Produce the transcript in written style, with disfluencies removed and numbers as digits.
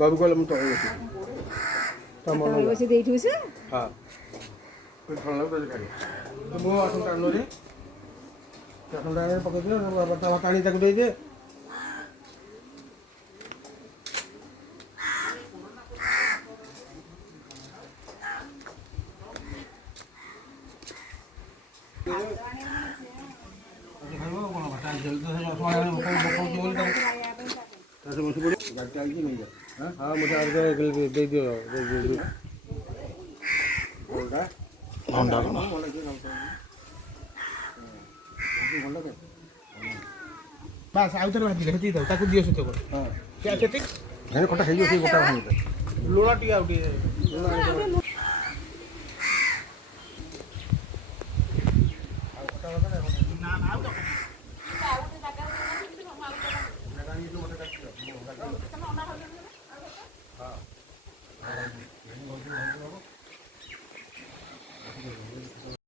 ବାବୁ କହିଲେ ମୁଁ ତଳେ ବସି ତା ମନ ତଳେ ବସି ଦେଇଠି ବସିବ? ହଁ ଭଲ ଲାଗୁଛି ଖାଲି ମୁଁ ଆସନ୍ତା ଆଣୁରେ ଆସନ୍ତା ଆଣରେ ପକେଇଦିଅ ତା ଭାତ ଆଣି ତାକୁ ଦେଇଦିଏ। ଖାଇବ କ'ଣ ଭାତ ଆଣି ବସି ପଡ଼ିବ ଗାଡ଼ିଟା ଆଣିକି ନେଇଯାଅ ହଁ ମୁଁ ଦେଇଦିଅ ଭଣ୍ଡା ବାସ୍ ଆଉ ଥରେ ଭାଜିଲେ ସେତିକି ଥାଉ ତାକୁ ଦିଅ ସେତେ ହଁ ସେତିକି ଖଟା ହେଇଯିବ ସେଇ ଗୋଟା ଭାଙ୍ଗିଦେ ଲୁଣ ଟିକେ ଆଉ ଟିକେ ଲୁଣ ଆଉ ଖଟା